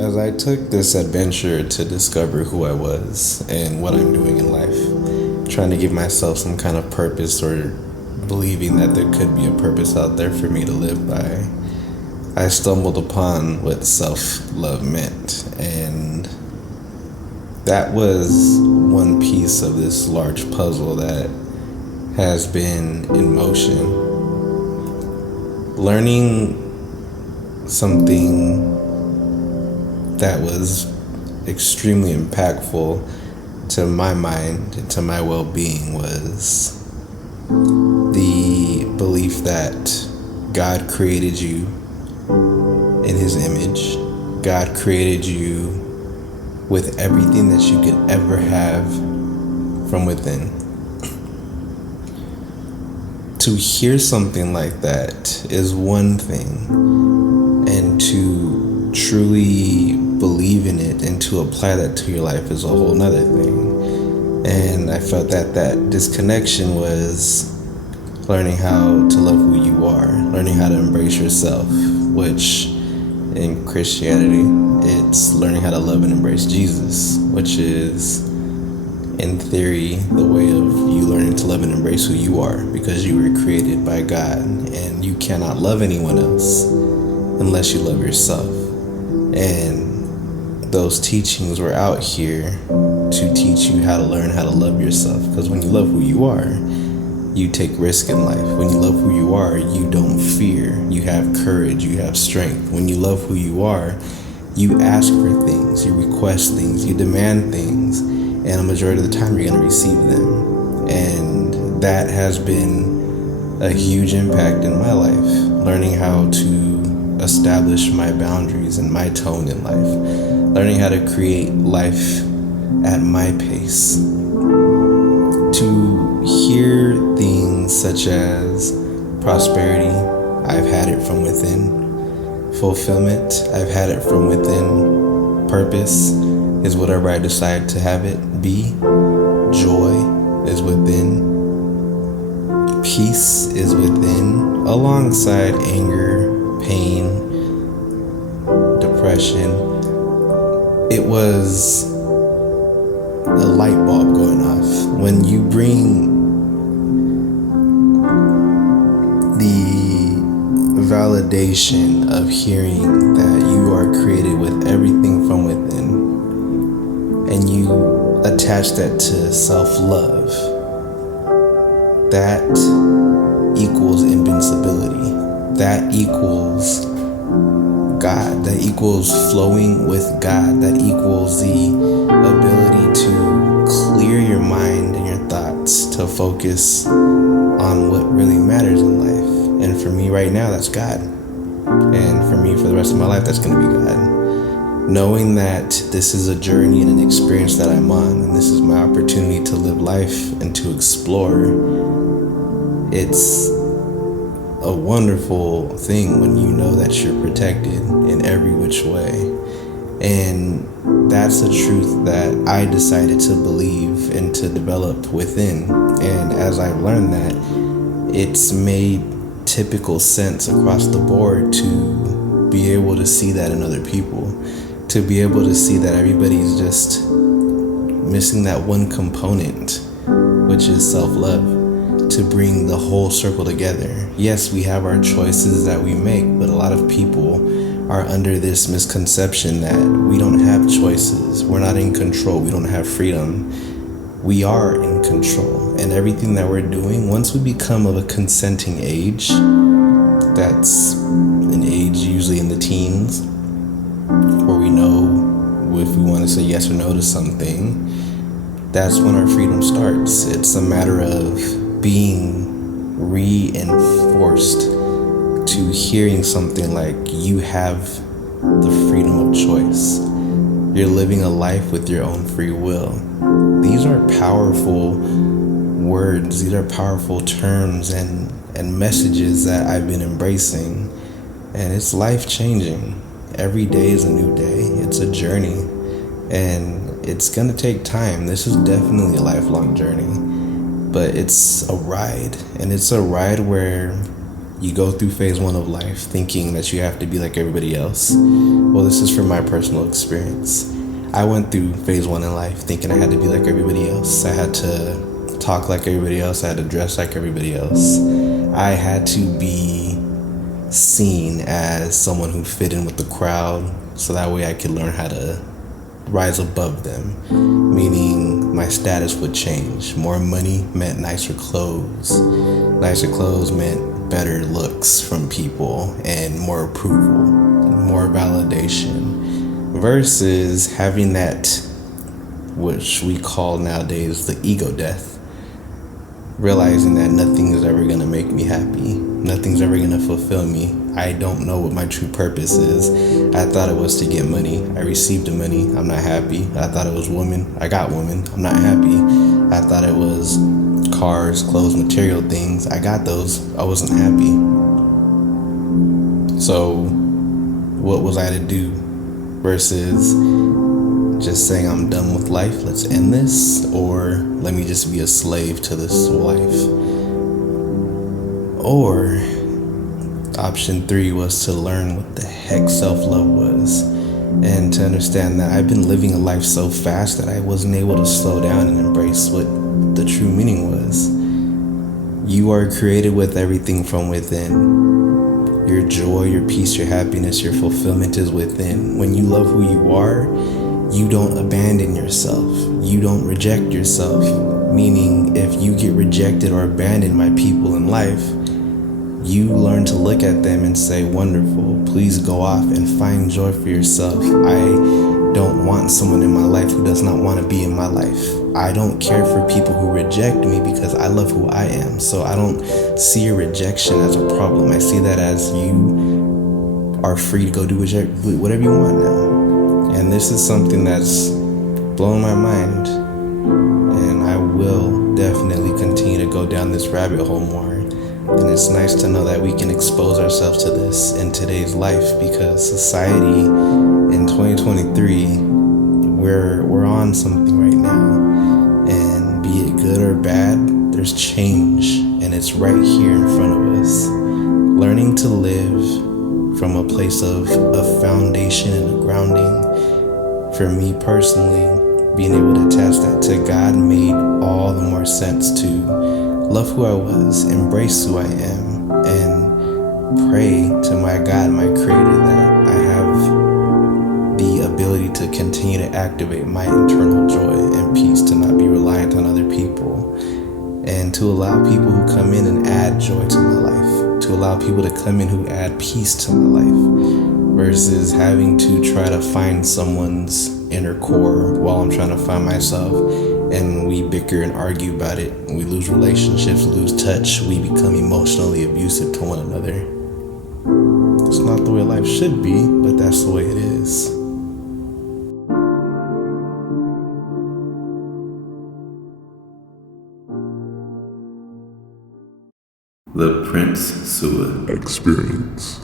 As I took this adventure to discover who I was and what I'm doing in life, trying to give myself some kind of purpose or believing that there could be a purpose out there for me to live by, I stumbled upon what self-love meant. And that was one piece of this large puzzle that has been in motion. Learning something that was extremely impactful to my mind and to my well-being was the belief that God created you in His image. God created you with everything that you could ever have from within. To hear something like that is one thing, and to truly believe in it and to apply that to your life is a whole nother thing. And I felt that disconnection was learning how to love who you are, learning how to embrace yourself, which in Christianity, it's learning how to love and embrace Jesus, which is, in theory, the way of you learning to love and embrace who you are, because you were created by God, and you cannot love anyone else unless you love yourself. And those teachings were out here to teach you how to learn how to love yourself, because when you love who you are, you take risk in life. When you love who you are, you don't fear. You have courage, you have strength. When you love who you are, you ask for things, you request things, you demand things, and a majority of the time you're going to receive them. And that has been a huge impact in my life, learning how to establish my boundaries and my tone in life, learning how to create life at my pace, to hear things such as prosperity, I've had it from within, fulfillment, I've had it from within, purpose is whatever I decide to have it be, joy is within, peace is within, alongside anger, pain, depression. It was a light bulb going off when you bring the validation of hearing that you are created with everything from within, and you attach that to self-love. That equals invincibility. That equals God. That equals flowing with God. That equals the ability to clear your mind and your thoughts to focus on what really matters in life. And for me right now, that's God. And for me, for the rest of my life, that's going to be God. Knowing that this is a journey and an experience that I'm on, and this is my opportunity to live life and to explore, it's a wonderful thing when you know that you're protected in every which way. And that's the truth that I decided to believe and to develop within. And as I've learned that, it's made typical sense across the board to be able to see that in other people, to be able to see that everybody's just missing that one component, which is self-love, to bring the whole circle together. Yes, we have our choices that we make, but a lot of people are under this misconception that we don't have choices, we're not in control, we don't have freedom. We are in control, and everything that we're doing, once we become of a consenting age, that's an age usually in the teens, where we know if we want to say yes or no to something, that's when our freedom starts. It's a matter of being reinforced to hearing something like you have the freedom of choice. You're living a life with your own free will. These are powerful words. These are powerful terms and messages that I've been embracing. And it's life-changing. Every day is a new day. It's a journey. And it's going to take time. This is definitely a lifelong journey. But it's a ride. And it's a ride where You go through phase one of life thinking that you have to be like everybody else. Well, this is from my personal experience. I went through phase one in life thinking I had to be like everybody else. I had to talk like everybody else. I had to dress like everybody else. I had to be seen as someone who fit in with the crowd so that way I could learn how to rise above them, meaning my status would change. More money meant nicer clothes. Nicer clothes meant better looks from people and more approval, more validation, versus having that, which we call nowadays the ego death, realizing that nothing is ever going to make me happy. Nothing's ever going to fulfill me. I don't know what my true purpose is. I thought it was to get money. I received the money. I'm not happy. I thought it was women. I got women. I'm not happy. I thought it was cars, clothes, material things. I got those. I wasn't happy. So what was I to do versus just saying I'm done with life, let's end this, or let me just be a slave to this life? Or option 3 was to learn what the heck self-love was, and to understand that I've been living a life so fast that I wasn't able to slow down and embrace what the true meaning was. You are created with everything from within. Your joy, your peace, your happiness, your fulfillment is within. When you love who you are, you don't abandon yourself. You don't reject yourself. Meaning, if you get rejected or abandoned by people in life, you learn to look at them and say, wonderful, please go off and find joy for yourself. I don't want someone in my life who does not want to be in my life. I don't care for people who reject me because I love who I am. So I don't see your rejection as a problem. I see that as you are free to go do whatever you want now. And this is something that's blown my mind, and I will definitely continue to go down this rabbit hole more. And it's nice to know that we can expose ourselves to this in today's life, because society in 2023, we're on something right now, and be it good or bad, there's change, and it's right here in front of us. Learning to live from a place of a foundation and a grounding. For me personally, being able to attach that to God made all the more sense to love who I was, embrace who I am, and pray to my God, my Creator, that I have the ability to continue to activate my internal joy and peace, to not be reliant on other people, and to allow people who come in and add joy to my life, to allow people to come in who add peace to my life, versus having to try to find someone's inner core while I'm trying to find myself, and we bicker and argue about it. We lose relationships, lose touch, we become emotionally abusive to one another. It's not the way life should be, but that's the way it is. The Prince Sewer Experience.